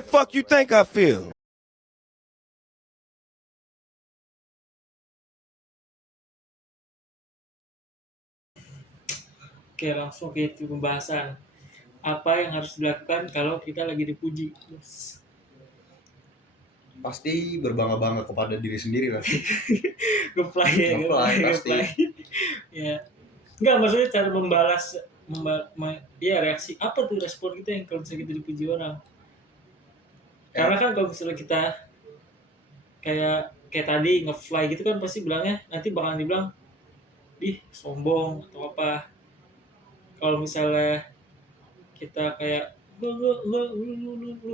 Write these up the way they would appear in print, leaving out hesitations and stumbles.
the fuck you think I feel? Oke, langsung ke itu pembahasan. Apa yang harus dilakukan kalau kita lagi dipuji? Yes. Pasti berbangga-bangga kepada diri sendiri lah. Nge-fly ya, Nge-fly, pasti. Ya. Enggak, maksudnya cara membalas ya reaksi apa tuh respon kita yang kalau misalnya kita dipuji orang. Karena kan kalau misalnya kita kayak tadi nge-fly gitu kan pasti bilangnya nanti bakalan dibilang ih sombong atau apa. Kalau misalnya kita kayak lu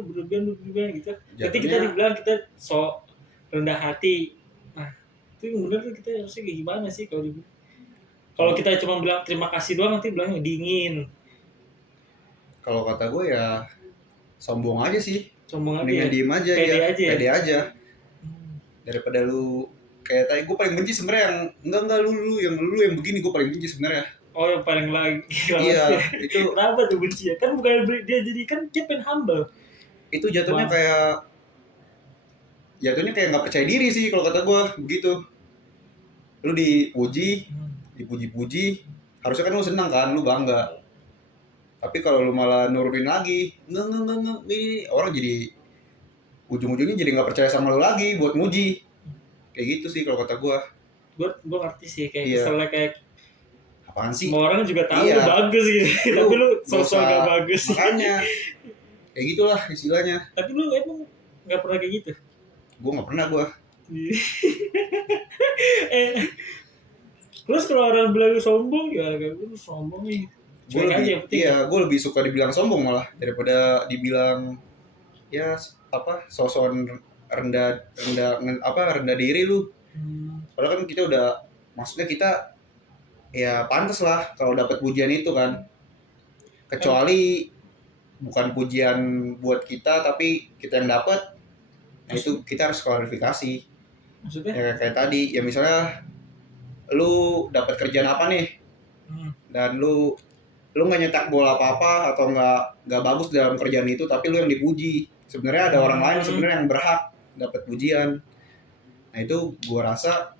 berlebihan gitu. Nanti kita dibilang kita sok rendah hati. Nah, itu yang bener tuh kita harusnya kayak gimana sih kalau kita cuma bilang terima kasih doang nanti bilangnya dingin. Kalau kata gue ya sombong aja sih. Sombong aja. Mendingan diem aja pede ya. aja. Pede aja. Daripada lu kayak tadi gue paling benci sebenarnya yang enggak lu yang begini gue paling benci sebenarnya. Oh yang paling lagi. Iya, itu kenapa tuh benci ya? Kan bukan dia jadi kan dia pengen humble. Itu jatuhnya kayak nggak percaya diri sih kalau kata gue begitu. Lu dipuji-puji, harusnya kan lu senang kan, lu bangga. Tapi kalau lu malah nurunin lagi, enggak, ini orang jadi ujung-ujungnya jadi nggak percaya sama lu lagi buat muji. Kayak gitu sih kalau kata gue. Gue ngerti sih kayak misalnya kayak apaan sih? Semua orang juga tahu lu bagus gitu. Tapi lu sosok gak bagus. Makanya kayak gitulah istilahnya. Tapi lu emang nggak pernah kayak gitu? Gue nggak pernah gue. Terus kalau orang bilang sombong ya kayak lu sombong nih. Gue lebih suka dibilang sombong malah daripada dibilang ya apa sosokan rendah diri lu. Soalnya kan kita udah maksudnya kita ya pantas lah kalau dapat pujian itu kan. Kecuali bukan pujian buat kita tapi kita yang dapat. Nah itu kita harus klarifikasi. Maksudnya? Ya kayak tadi ya misalnya lu dapat kerjaan apa nih? Dan lu nggak nyetak bola apa-apa atau nggak bagus dalam kerjaan itu tapi lu yang dipuji. Sebenarnya ada orang lain sebenarnya yang berhak dapat pujian. Nah itu gua rasa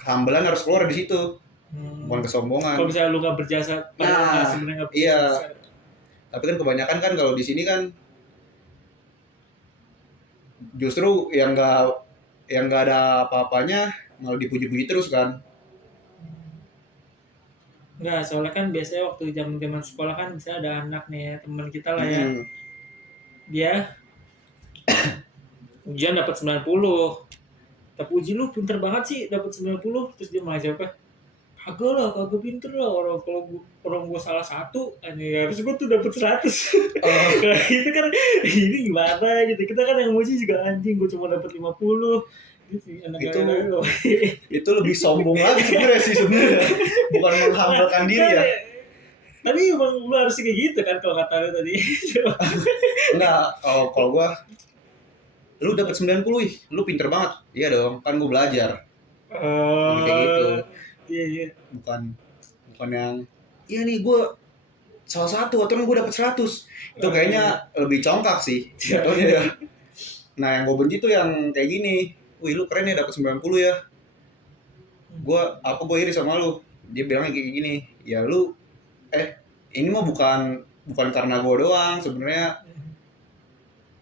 kehambelan harus keluar di situ. Bukan kesombongan. Kalau misalnya lu nggak berjasa, sebenarnya nggak berjasa. Iya. Tapi kan kebanyakan kan kalau di sini kan justru yang nggak ada apa-apanya malah dipuji-puji terus kan. Enggak, soalnya kan biasanya waktu zaman sekolah kan misalnya ada anak nih ya, teman kita lah ya. Dia ujian dapat 90. Tapi uji lu pinter banget sih dapat 90, terus dia malah jawab, kagak pinter lah orang gua salah satu, harus gua tuh dapat 100. Nah, itu kan ini gimana gitu. Kita kan yang muji juga anjing, gua cuma dapat 50. Itu lebih sombong lagi sebenarnya bukan menghambalkan diri ya. Tapi emang lu harus kayak gitu kan kalau kata lu tadi. Enggak, kalau gua lu dapat 90 lu pinter banget. Iya dong, kan gua belajar. Kayak gitu. Iya. Bukan yang iya nih gua salah satu atau gua dapat 100. Itu kayaknya lebih congkak sih. Jatuhnya ya. Nah, yang gua benci tuh yang kayak gini. Wih lu keren ya dapat 90 ya. Gua iri sama lu. Dia bilangnya kayak gini. Ya lu ini mah bukan karena gua doang sebenarnya.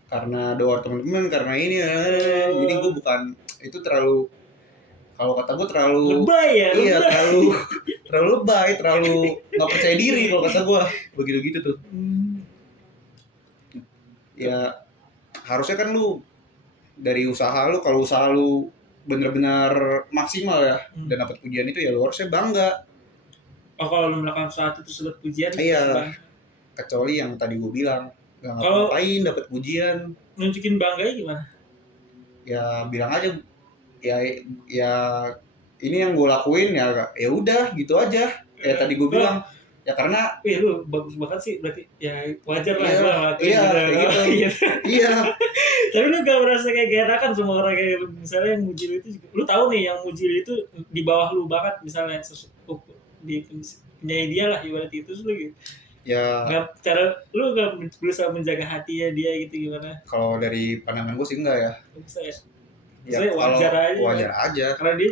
Karena doa teman-teman karena ini jadi gua bukan itu terlalu kalau kata gua terlalu lebay ya. Iya, terlalu lebay, terlalu enggak percaya diri kalau kata gua. Begitu-gitu tuh. Ya harusnya kan lu dari usaha lu, kalau usaha lu benar-benar maksimal ya dan dapat pujian itu ya lu harusnya bangga. Kalau lu melakukan sesuatu terus dapat pujian, iya. Kecuali yang tadi gue bilang nggak ngapain dapat pujian. Nunjukin bangganya gimana? Ya bilang aja ya ini yang gue lakuin ya udah gitu aja. Kayak tadi gue bilang ya karena lu bagus banget sih berarti ya wajar lah gue ngelakuin gitu. Iya. Tapi lu gak merasa kayak gak enakan sama orang kayak misalnya yang muji lu itu lu tahu nih yang muji lu itu di bawah lu banget misalnya di penyanyi dia lah ibarat itu lu gitu. Ya Cara lu nggak berusaha menjaga hatinya dia gitu gimana? kalau dari pandangan gue sih enggak ya. Nggak bisa ya. Ya Maksudnya kalau wajar aja. wajar aja, Karena dia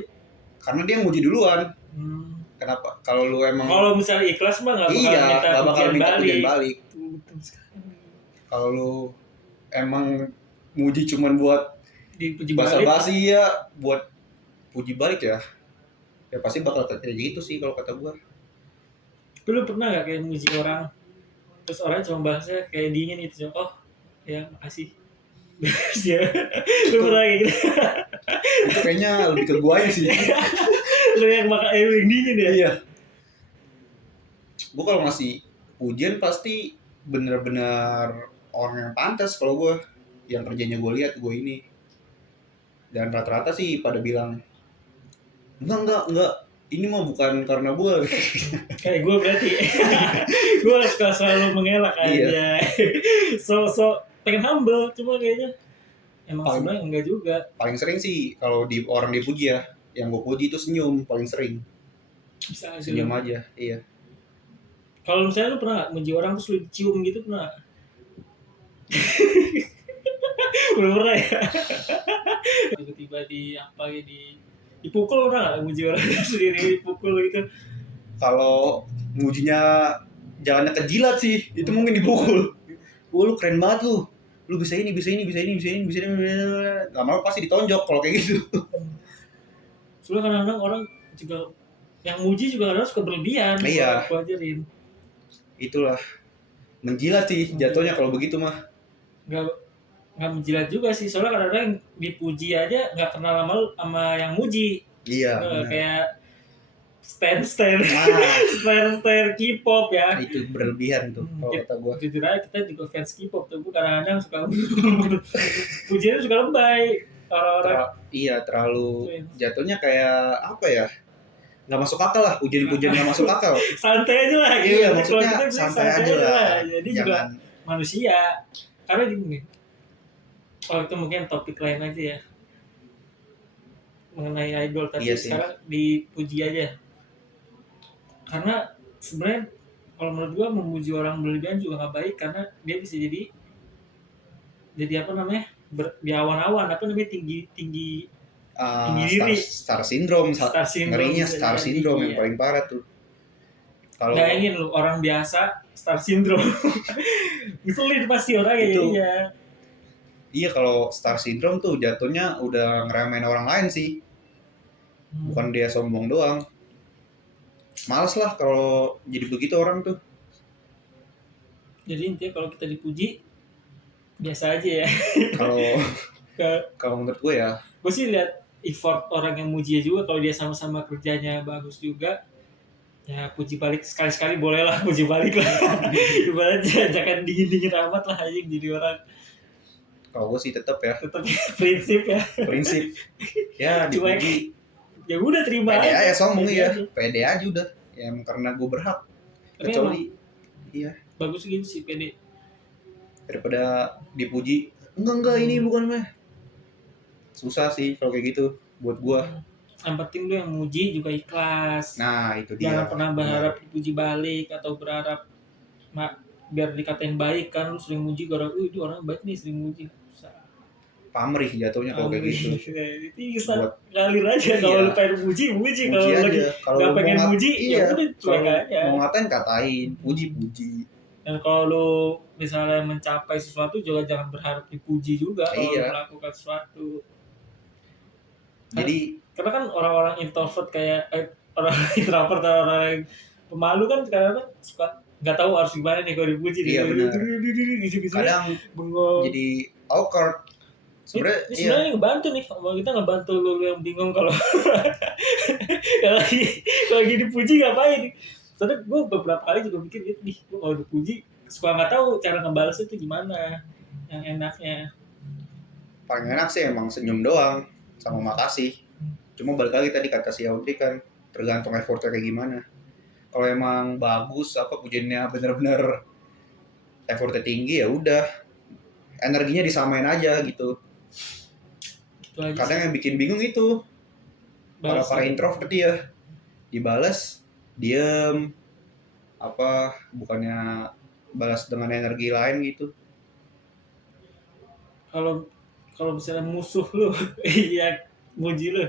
karena dia muji duluan. hmm, Kenapa? Kalau lu emang kalau misalnya ikhlas mah nggak bakal iya minta nggak bakal pujian minta pujian balik. balik. Betul sekali. Kalau lu emang muji cuman buat Dipuji balik. basa-basi ya, buat puji balik ya, ya pasti bakal kayak gitu sih kalau kata gua. Lu pernah nggak kayak muji orang, terus orang cuma bahasnya kayak dingin gitu, oh ya makasih. Ya, lu pernah kayak gitu? Itu kayaknya lebih ke gua aja sih. Lu yang yang dingin ya? Iya. Gua kalau ngasih pujian pasti bener-bener orang yang pantas kalau gua, yang kerjanya gua lihat gua ini. Dan rata-rata sih pada bilang enggak, ini mah bukan karena gua. Kayak gue berarti. Gue suka selalu mengelak aja. So pengen humble, cuma kayaknya emang sebenarnya enggak juga. Paling sering sih kalau di orang dipuji ya, yang gue puji itu senyum paling sering. Bisa aja. Senyum aja, iya. Kalau misalnya lu pernah nggak muji orang terus lu cium gitu, pernah? Belum pernah ya? Tiba-tiba dipukul, pernah nggak muji orang sendiri dipukul gitu? Kalau mujinya jalannya kejilat sih, itu mungkin dipukul. Wah lu keren banget lu. Lu bisa ini. Lama-lama pasti ditonjok kalau kayak gitu. Soalnya kadang-kadang orang juga yang muji juga kadang suka berlebihan. Iya. Aku ajarin. Itulah menjilat sih jatuhnya kalau begitu mah. Nggak menjilat juga sih, soalnya kadang-kadang yang dipuji aja nggak kenal sama yang muji. Iya. Kayak stand K-pop ya. Itu berlebihan tuh kalau kata gua. Jujur aja kita juga fans K-pop tuh, kadang-kadang suka pujiannya suka lebay orang-orang. Iya terlalu jatuhnya kayak apa ya? Nggak masuk akal lah, pujian-pujian nggak masuk akal. Santai aja lah gitu. Iya maksudnya santai aja lah. Jadi juga manusia. Karena gini, itu mungkin topik lain aja ya mengenai idol, tapi sekarang dipuji aja. Karena sebenarnya kalau menurut gua memuji orang berlebihan juga nggak baik, karena dia bisa jadi apa namanya, di awan-awan, apa namanya, tinggi diri. Star syndrome. Ngerinya star syndrome yang paling parah tuh. Kalau bayangin lu orang biasa star syndrome. Ngeselin pasti orang ya jadinya. Iya, kalau star syndrome tuh jatuhnya udah ngeremehin orang lain sih. Bukan dia sombong doang. Males lah kalau jadi begitu orang tuh. Jadi intinya kalau kita dipuji biasa aja ya. Kalau menurut gue ya. Gue sih lihat effort orang yang muji juga, kalau dia sama-sama kerjanya bagus juga. Ya puji balik sekali-sekali boleh lah, puji balik lah. Ibaratnya jangan dingin-dingin amat lah aja jadi orang. Kalau gue sih tetap prinsip ya. Ya dipuji. Ya udah terima aja. Pede aja sombong ya. Pede aja udah. Ya karena gue berhak. Kecuali iya. Bagus gitu sih pede. Daripada dipuji, enggak ini bukan mah. Susah sih kalau kayak gitu buat gue. Yang penting lu yang muji juga ikhlas. Nah itu dia. Jangan pernah berharap dipuji balik atau berharap biar dikatain baik kan. Lu sering muji gara itu orang baik nih, sering muji. Pamrih jatuhnya kalau kayak gitu. Itu ngalir aja. Kalau lu pengen muji kalau lagi nggak pengen muji ya udah cuek aja. Mau ngatain katain, puji. Dan kalau lu misalnya mencapai sesuatu juga jangan berharap dipuji juga kalau lu melakukan sesuatu. Jadi karena kan orang-orang introvert kayak orang introvert atau orang yang pemalu kan kadang-kadang suka nggak tahu harus gimana nih kalau dipuji. Iya benar. Kadang bengong. Jadi awkward. Sebenarnya ngebantu nih, kita ngebantu lu yang bingung kalau lagi dipuji ngapain. Soalnya gue beberapa kali juga mikir gitu nih, gue kalau dipuji suka nggak tahu cara ngebalas itu gimana yang enaknya. Paling enak sih emang senyum doang sama makasih. Cuma balik lagi tadi kata si Audrey kan, tergantung effortnya kayak gimana. Kalau emang bagus apa pujiannya bener-bener effortnya tinggi ya udah energinya disamain aja gitu. Kadang yang bikin bingung itu para introvert ya, dibalas diem, bukannya balas dengan energi lain gitu. Kalau misalnya musuh lu yang muji lu,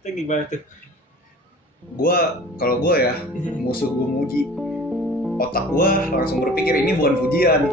itu gimana tuh? Kalau gue ya, musuh gue muji, otak gue langsung berpikir ini bukan pujian.